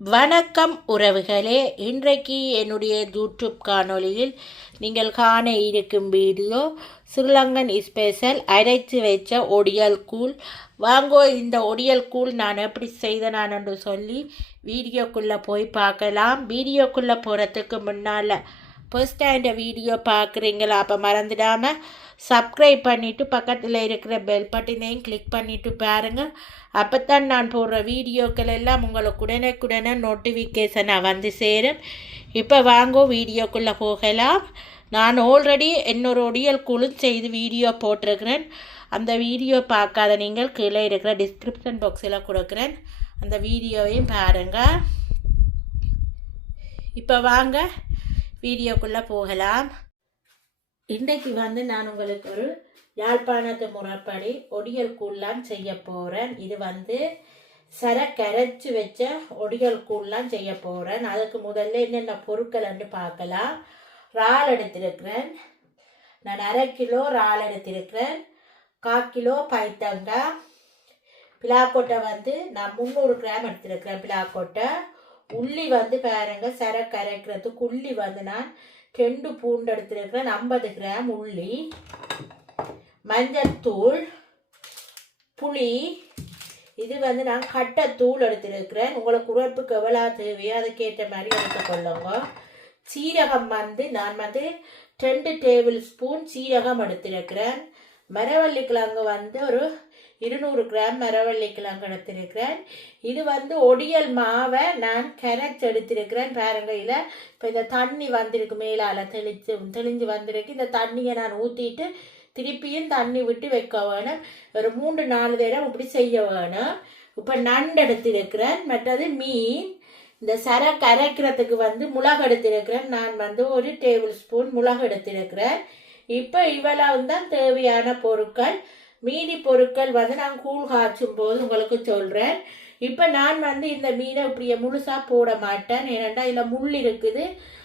வணக்கம் உறவுகளே. இன்றைக்கு என்னுடைய யூடியூப் காணொளியில் நீங்கள் காண இருக்கும் வீடியோ ஸ்ரீலங்கன் ஸ்பெஷல் அரைத்து வைச்ச ஒடியல் கூழ். வாங்கோ இந்த ஒடியல் கூழ் நான் எப்படி செய்தனான் என்று சொல்லி வீடியோக்குள்ளே போய் பார்க்கலாம். வீடியோக்குள்ளே போகிறதுக்கு முன்னால் ஃபர்ஸ்ட் இந்த வீடியோ பார்க்குறீங்களா அப்போ மறந்துடாமல் சப்ஸ்கிரைப் பண்ணிவிட்டு பக்கத்தில் இருக்கிற பெல் பட்டினையும் கிளிக் பண்ணிவிட்டு பாருங்கள் அப்போ தான் நான் போடுற வீடியோக்கள் எல்லாம் உங்களுக்கு உடனுக்குடனே நோட்டிஃபிகேஷனாக வந்து சேரும். இப்போ வாங்கோ வீடியோக்குள்ளே போகலாம். நான் ஆல்ரெடி இன்னொரு ஒடியல் குழு செய்து வீடியோ போட்டிருக்கிறேன். அந்த வீடியோ பார்க்காத நீங்கள் கீழே இருக்கிற டிஸ்கிரிப்ஷன் பாக்ஸில் கொடுக்குறேன். அந்த வீடியோவையும் பாருங்கள் இப்போ வாங்க. வீடியோக்குள்ளே போகலாம். இன்றைக்கு வந்து நான் உங்களுக்கு ஒரு யாழ்ப்பாணத்து முறைப்படி ஒடியல் கூழ்லாம் செய்ய போகிறேன் இது வந்து சர கரைச்சி வச்ச ஒடியல் கூழ்லாம் செய்ய போகிறேன் அதுக்கு முதல்ல என்னென்ன பொருட்கள்னு பார்க்கலாம். இறால் எடுத்திருக்கிறேன். நான் அரை கிலோ இறால் எடுத்திருக்கிறேன். கால் கிலோ பைத்தங்காய். பிலாக்கொட்டை வந்து நான் முந்நூறு கிராம் எடுத்திருக்கிறேன் பிலாக்கொட்டை உள்ளி வந்து பாருங்க சர கரைக்கிறதுக்கு உள்ளி வந்து நான் ரெண்டு பூண்டு எடுத்துருக்கிறேன். ஐம்பது கிராம் உள்ளி மஞ்சத்தூள் புளி. இது வந்து நான் கட்டத்தூள் எடுத்திருக்கிறேன். உங்களுக்கு உழைப்புக்கு எவ்வளோ தேவையோ அதுக்கேற்ற மாதிரி எடுத்துக்கொள்ளுங்க சீரகம் வந்து நான் வந்து ரெண்டு டேபிள் ஸ்பூன் சீரகம் எடுத்திருக்கிறேன். மரவள்ளி கிழங்கு வந்து ஒரு இருநூறு கிராம் மரவள்ளி கிடத்திருக்கிறேன் எடுத்திருக்கிறேன். இது வந்து ஒடியல் மாவை நான் கரைச்சி எடுத்திருக்கிறேன். பேரங்கையில் இதில் இப்போ இந்த தண்ணி வந்திருக்கு மேலால் தெளிச்சு தெளிஞ்சு வந்திருக்கு. இந்த தண்ணியை நான் ஊற்றிட்டு திருப்பியும் தண்ணி விட்டு வைக்க வேணும். ஒரு மூன்று நாலு தடவை இப்படி செய்ய வேணும். இப்போ நண்டு எடுத்திருக்கிறேன். மற்றது மீன். இந்த சரக்கு அரைக்கிறதுக்கு வந்து மிளகு எடுத்திருக்கிறேன். நான் வந்து ஒரு டேபிள் ஸ்பூன் மிளகு எடுத்திருக்கிறேன். இப்போ இவ்வளவு தான் தேவையான பொருட்கள். மீதி பொருட்கள் வந்து நான் கூழ் காய்ச்சும் போது உங்களுக்கு சொல்கிறேன் இப்போ நான் வந்து இந்த மீனை இப்படியே முழுசாக போட மாட்டேன். ஏனெண்டா இதில் முள் இருக்குது.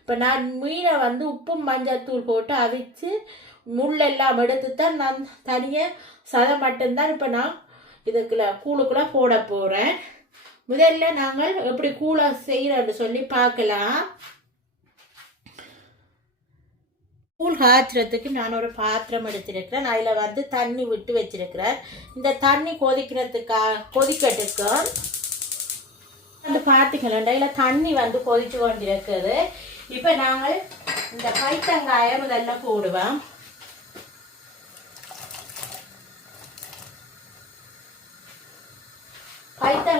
இப்போ நான் மீனை வந்து உப்பும் மஞ்சத்தூள் போட்டு அவிச்சு முள்ளெல்லாம் எடுத்து தான் நான் தனியாக சதை மட்டும்தான் இப்போ நான் இதுக்குள்ள கூழுக்குள்ளே போட போகிறேன் முதல்ல நாங்கள் எப்படி கூழை செய்கிறோன்னு சொல்லி பார்க்கலாம். கூழ் காய்ச்சறதுக்கு நான் ஒரு பாத்திரம் எடுத்திருக்கிறேன். அதில் வந்து தண்ணி விட்டு வச்சிருக்கிறேன். இந்த தண்ணி கொதிக்கிறதுக்காக கொதிக்கட்டுக்கும் வந்து பார்த்தீங்களா இதில் தண்ணி வந்து கொதிச்சு கொண்டிருக்குது. இப்போ நாங்கள் இந்த பைத்தங்காயை முதல்ல போடுவோம்.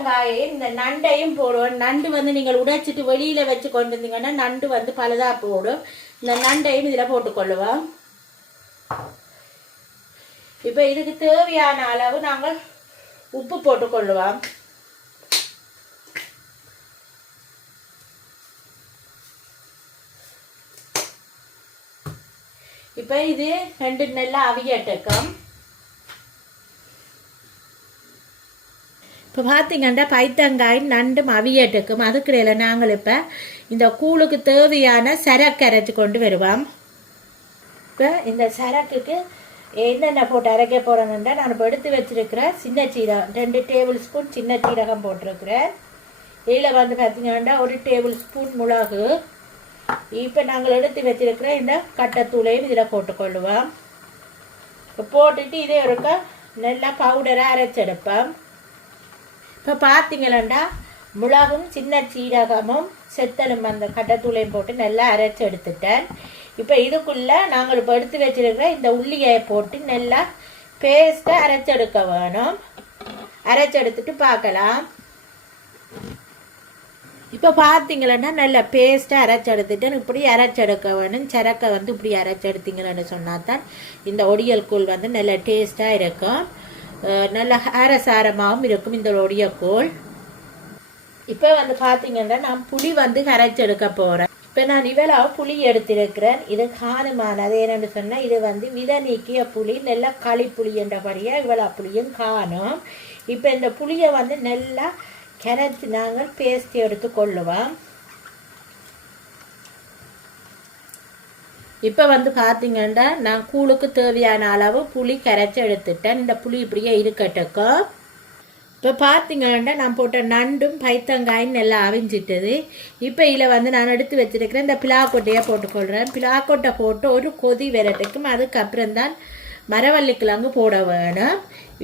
பைத்தங்காயையும் இந்த நண்டையும் போடுவோம். நண்டு வந்து நீங்கள் உடைச்சிட்டு வெளியில் வச்சு கொண்டு வந்தீங்கன்னா நண்டு வந்து பழுதாக போடும். இந்த நண்டையும் இதில் போட்டுக்கொள்ளுவோம். இப்போ இதுக்கு தேவையான அளவு நாங்கள் உப்பு போட்டுக்கொள்ளுவோம். இப்போ இது ரெண்டு நல்லா அவியட்டுக்கும் இப்போ பார்த்தீங்கன்னா பைத்தங்காய் நண்டு அவியட்டுக்கும் அதுக்கிடையில் நாங்கள் இப்போ இந்த கூழுக்கு தேவையான சரக்கு அரைச்சி கொண்டு வருவோம். இப்போ இந்த சரக்குக்கு என்னென்ன போட்டு அரைக்க போகிறோன்னா நான் இப்போ எடுத்து வச்சுருக்கிறேன் சின்ன சீரகம் ரெண்டு டேபிள் ஸ்பூன் சின்ன சீரகம் போட்டிருக்கிறேன். இதில் வந்து பார்த்தீங்கன்னா ஒரு டேபிள் ஸ்பூன் மிளகு. இப்போ நாங்கள் எடுத்து வச்சிருக்கிற இந்த கட்டத்தூளையும் இதில் போட்டுக்கொள்ளுவோம். இப்போ போட்டுட்டு இதே இருக்க நல்லா பவுடராக அரைச்செடுப்போம் இப்போ பார்த்தீங்களா மிளகும் சின்ன சீரகமும் செத்தலும் அந்த கட்டத்தூளையும் போட்டு நல்லா அரைச்சி எடுத்துட்டேன். இப்போ இதுக்குள்ளே நாங்கள் இப்போ எடுத்து வச்சிருக்கிற இந்த உள்ளியை போட்டு நல்லா பேஸ்ட்டை அரைச்செடுக்க வேணும். அரைச்செடுத்துட்டு பார்க்கலாம். இப்போ பார்த்தீங்களன்னா நல்ல பேஸ்ட்டை அரைச்செடுத்துட்டு இப்படி அரைச்செடுக்க வேணும். சரக்கை வந்து இப்படி அரைச்செடுத்தீங்கன்னு சொன்னால் தான் இந்த ஒடியல் கூழ் வந்து நல்ல டேஸ்ட்டாக இருக்கும். நல்ல ஹாரசாரமாகவும் இருக்கும் இந்த கோல் இப்போ வந்து பார்த்தீங்கன்னா நான் புளி வந்து கரைச்செடுக்க போகிறேன் இப்போ நான் இவ்வளவு புளி எடுத்திருக்கிறேன். இது காணுமானது என்னென்னு சொன்னால் இது வந்து வித நீக்கிய புளி நல்லா களி புளி என்றபடியாக இவ்வளோ புளியும் காணும். இப்போ இந்த புளியை வந்து நல்லா கரைச்சி நாங்கள் பேஸ்ட் எடுத்து கொள்ளுவோம். இப்போ வந்து பார்த்தீங்கன்னா நான் கூழுக்கு தேவையான அளவு புளி கரைச்சி எடுத்துட்டேன். இந்த புளி இப்படியே இருக்கட்டுக்கும் இப்போ பார்த்தீங்கன்னா நான் போட்ட நண்டும் பைத்தங்காயும் நல்லா அவிஞ்சிட்டது. இப்போ இதில் வந்து நான் எடுத்து வச்சிருக்கிறேன் இந்த பிளாக்கொட்டையை போட்டுக்கொள்கிறேன் பிளாக்கொட்டை போட்டு ஒரு கொதி விரட்டுக்கும் அதுக்கப்புறம் தான் மரவள்ளி கிழங்கு போட வேணும்.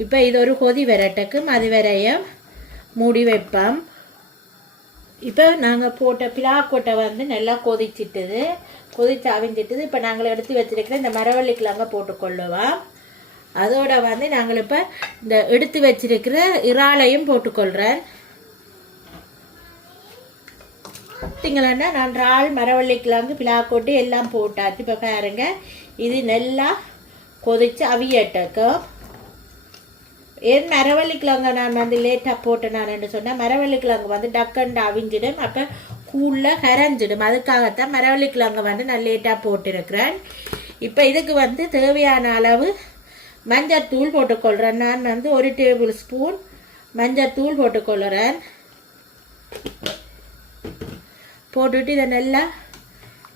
இப்போ இது ஒரு கொதி விரட்டுக்கும் அது வரையும் மூடி வைப்போம். இப்போ நாங்கள் போட்ட பிளாக்கொட்டை வந்து நல்லா கொதிச்சிட்டுது. கொதித்து அவிஞ்சிட்டுது. இப்போ நாங்கள் எடுத்து வச்சிருக்கிற இந்த மரவள்ளிக்கிழங்க போட்டுக்கொள்ளுவோம் அதோட வந்து நாங்கள் இப்போ இந்த எடுத்து வச்சிருக்கிற இறாலையும் போட்டுக்கொள்கிறேன் பார்த்தீங்களா நான் இறால் மரவள்ளிக்கிழங்கு பிளாக்கொட்டு எல்லாம் போட்டாச்சு. இப்போ பாருங்கள் இது நல்லா கொதித்து அவியட்டக்கும் ஏன் மரவள்ளிக்கிழங்க நான் வந்து லேட்டாக போட்டேன் நான் சொன்னேன் மரவள்ளிக்கிழங்கு வந்து டக்கண்டு அவிஞ்சிடும் அப்போ கூழில் கரைஞ்சிடும். அதுக்காகத்தான் மரவள்ளிக்கிழங்கு வந்து நான் லேட்டாக போட்டிருக்கிறேன். இப்போ இதுக்கு வந்து தேவையான அளவு மஞ்சத்தூள் போட்டுக்கொள்கிறேன் நான் வந்து ஒரு டேபிள் ஸ்பூன் மஞ்சத்தூள் போட்டுக்கொள்கிறேன் போட்டுட்டு இதை நல்லா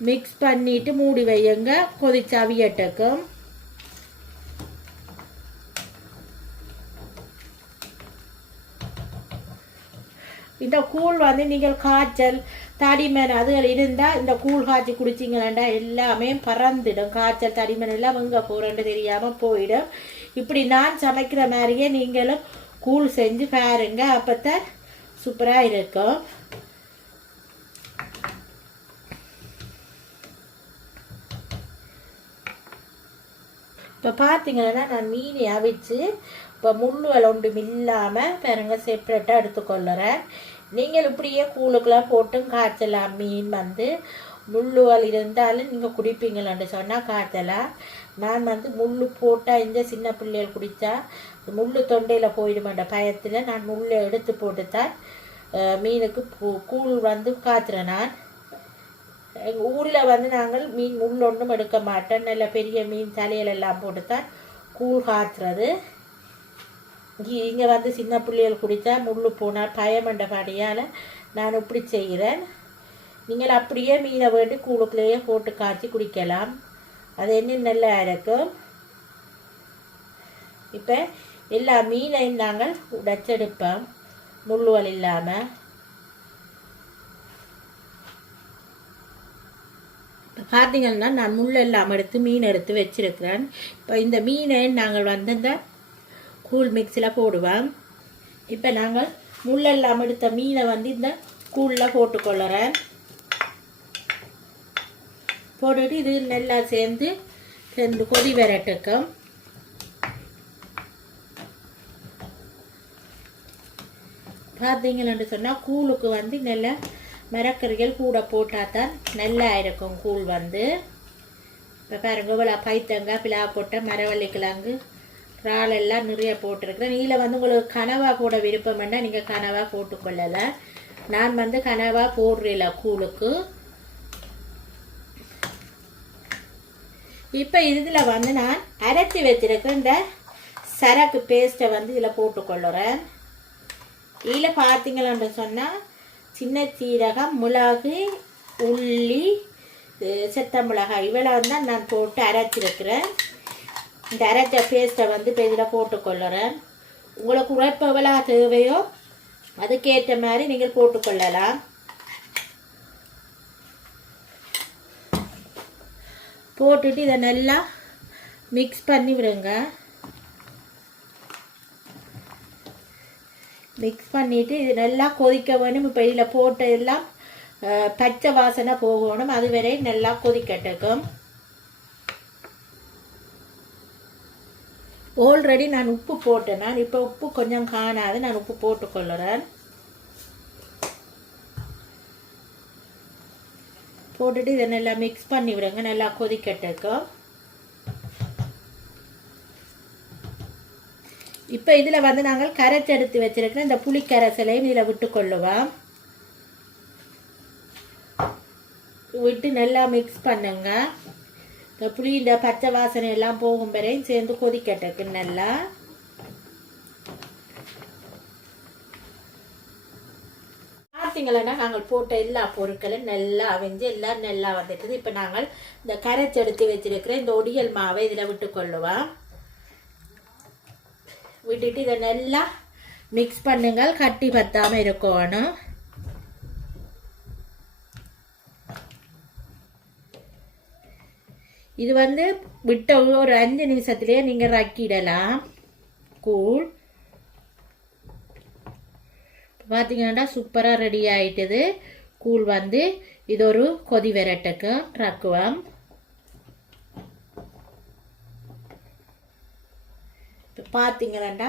மிக்ஸ் பண்ணிட்டு மூடி வையுங்க. கொதிச்சு அவியட்டுக்கும் இந்த கூழ் வந்து நீங்கள் காய்ச்சல் தடிமன் அதுகள் இருந்தால் இந்த கூழ் காய்ச்சி குடிச்சிங்களா எல்லாமே பறந்துடும். காய்ச்சல் தடிமன் எல்லாம் எங்கே போகிறேன்னு தெரியாமல் போயிடும். இப்படி நான் சமைக்கிற மாதிரியே நீங்களும் கூழ் செஞ்சு பாருங்க. அப்போத்தான் சூப்பராக இருக்கும். இப்போ பார்த்தீங்கன்னா நான் மீனை அவிச்சு இப்போ முள் ஒன்றும் இல்லாமல் பாருங்க செப்பரேட்டாக எடுத்துக்கொள்ளுறேன் நீங்கள் இப்படியே கூழுக்கெல்லாம் போட்டும் காய்ச்சலாம் மீன் வந்து முள்ளுகள் இருந்தாலும் நீங்கள் குடிப்பீங்களான்னு சொன்னால் காய்ச்சலாம் நான் வந்து முள் போட்டால் இந்த சின்ன பிள்ளைகள் குடித்தா முள் தொண்டையில் போயிடுமாட்ட பயத்தில் நான் முள்ளை எடுத்து போட்டு தான் மீனுக்கு பூ- கூழ் வந்து காய்ச்சுறேன் நான். எங்கள் ஊரில் வந்து நாங்கள் மீன் முள் ஒன்றும் எடுக்க மாட்டோம். நல்ல பெரிய மீன் தலையிலெல்லாம் போட்டுத்தான் போட்டு தான் கூழ் காய்ச்சுறது. இங்கே வந்து சின்ன பிள்ளைகள் குடித்தா முள்ளு போனால் பயமண்ட பாடியால் நான் இப்படி செய்கிறேன். நீங்கள் அப்படியே மீனை வேண்டி கூழுக்குள்ளேயே போட்டு காய்ச்சி குடிக்கலாம். அது என்ன நல்லா இருக்கும். இப்போ எல்லா மீனையும் நாங்கள் உடைச்செடுப்போம். முள்ளுவல் இல்லாமல் இப்போ பார்த்தீங்கன்னா நான் முள் எல்லாம் எடுத்து மீன் எடுத்து வச்சுருக்கிறேன். இப்போ இந்த மீனை நாங்கள் வந்து இந்த கூழ் மிக்சியில் போடுவேன். இப்போ நாங்கள் முள்ளெல்லாம் எடுத்த மீனை வந்து இந்த கூழில் போட்டுக்கொள்ளுறேன் போட்டுட்டு இது நல்லா சேர்ந்து ரெண்டு கொதி விரட்டுக்கும் பார்த்தீங்கன்னு சொன்னால் கூழுக்கு வந்து நல்ல மரக்கறிகள் கூட போட்டால் தான் நல்லா இருக்கும் கூழ் வந்து. இப்போ பாருங்க இவ்வளோ பைத்தங்காய் பிளா மரவள்ளி கிழங்கு இறால் எல்லாம் நிறைய போட்டிருக்கிறேன் இதில் வந்து உங்களுக்கு கனவாக போட விருப்பம் நீங்கள் கனவாக போட்டுக்கொள்ளலை. நான் வந்து கனவாக போடுறேன் கூழுக்கு. இப்போ இதில் வந்து நான் அரைச்சி வச்சிருக்க இந்த சரக்கு பேஸ்ட்டை வந்து இதில் போட்டுக்கொள்ளுறேன். இதில் பார்த்தீங்களான்னு சொன்னால் சின்ன சீரகம் மிளகு உள்ளி செத்த மிளகாய். இவ்வளோ தான் நான் போட்டு அரைச்சிருக்கிறேன். இந்த அரைச்ச பேஸ்ட்டை வந்து இப்போ இதில் போட்டுக்கொள்ளுறேன். உங்களுக்கு உழைப்பவளாக தேவையோ அதுக்கேற்ற மாதிரி நீங்கள் போட்டுக்கொள்ளலாம். போட்டுட்டு இதை நல்லா மிக்ஸ் பண்ணி விடுங்க. மிக்ஸ் பண்ணிவிட்டு இது நல்லா கொதிக்க வேணும். இப்போ இதில் போட்டு எல்லாம் பச்சை வாசனை போகணும். அதுவரை நல்லா கொதிக்கட்டுக்கும் ஆல்ரெடி நான் உப்பு போட்டேன். நான் இப்போ உப்பு கொஞ்சம் காணாது. நான் உப்பு போட்டுக்கொள்ளுறேன் போட்டுட்டு இதை நல்லா மிக்ஸ் பண்ணி விடுங்க. நல்லா கொதிக்கட்டுக்கும் இப்போ இதில் வந்து நாங்கள் கரைச்சி எடுத்து வச்சிருக்கிற இந்த புளி கரைசலையும் இதில் விட்டுக்கொள்ளுவோம் விட்டு நல்லா மிக்ஸ் பண்ணுங்கள் இந்த புளி இந்த பச்சை வாசனை எல்லாம் போகும் வரையும் சேர்ந்து கொதிக்கட்டக்கு நல்லா. பார்த்தீங்களா நாங்கள் போட்ட எல்லா பொருட்களும் நல்லா அவிஞ்சு எல்லாம் நல்லா வந்துட்டுது. இப்போ நாங்கள் இந்த கரைச்சி எடுத்து வச்சிருக்கிற இந்த ஒடியல் மாவை இதில் விட்டுக்கொள்ளுவோம் விட்டுட்டு இதை நல்லா மிக்ஸ் பண்ணுங்கள் கட்டி பத்தாமல் இருக்கணும். இது வந்து விட்ட ஒரு அஞ்சு நிமிஷத்துலேயே நீங்கள் ரக்கிடலாம் கூழ் பார்த்தீங்கன்னா சூப்பராக ரெடி ஆகிட்டது கூழ் வந்து இது ஒரு கொதி விரட்டுக்கு ரக்குவோம் இப்போ பார்த்தீங்கன்னா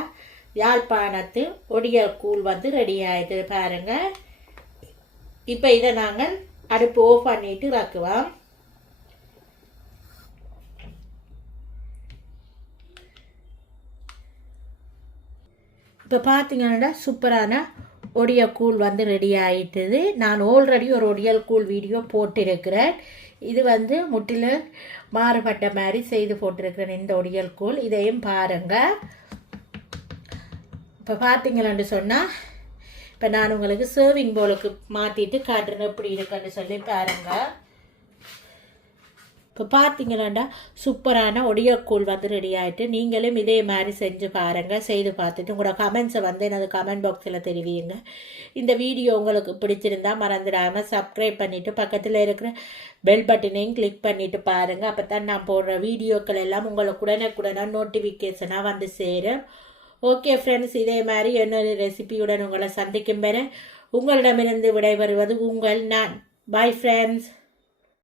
யாழ்ப்பாணத்து ஒடியல் கூழ் வந்து ரெடி ஆயிடுது பாருங்கள் இப்போ இதை நாங்கள் அடுப்பு ஓஃப் பண்ணிட்டு ரக்குவோம் இப்போ பார்த்தீங்கன்னா சூப்பரான ஒடியல் கூழ் வந்து ரெடி ஆகிட்டது நான் ஆல்ரெடி ஒரு ஒடியல் கூழ் வீடியோ போட்டிருக்கிறேன். இது வந்து முற்றிலும் மாறுபட்ட மாதிரி செய்து போட்டிருக்கிறேன் இந்த ஒடியல் கூழ். இதையும் பாருங்கள் இப்போ பார்த்தீங்களான்னு சொன்னால் இப்போ நான் உங்களுக்கு சர்விங் போலுக்கு மாற்றிட்டு காட்டுறேன் எப்படி இருக்குன்னு சொல்லி பாருங்கள் இப்போ பார்த்தீங்களாண்டா சூப்பரான ஒடியக்கூழ் வந்து ரெடி ஆகிட்டு நீங்களும் இதே மாதிரி செஞ்சு பாருங்கள் செய்து பார்த்துட்டு உங்களோட கமெண்ட்ஸை வந்து எனது கமெண்ட் பாக்ஸில் தெரிவிங்க இந்த வீடியோ உங்களுக்கு பிடிச்சிருந்தா மறந்துடாமல் சப்ஸ்கிரைப் பண்ணிவிட்டு பக்கத்தில் இருக்கிற பெல் பட்டனையும் கிளிக் பண்ணிவிட்டு பாருங்கள் அப்போ தான் நான் போடுற வீடியோக்கள் எல்லாம் உங்களுக்கு உடனுக்குடனே நோட்டிஃபிகேஷனாக வந்து சேரும். ஓகே ஃப்ரெண்ட்ஸ் இதே மாதிரி இன்னொரு ரெசிபியுடன் உங்களை சந்திக்கும் பெற உங்களிடமிருந்து விடைபெறுவது உங்கள் நான். Bye friends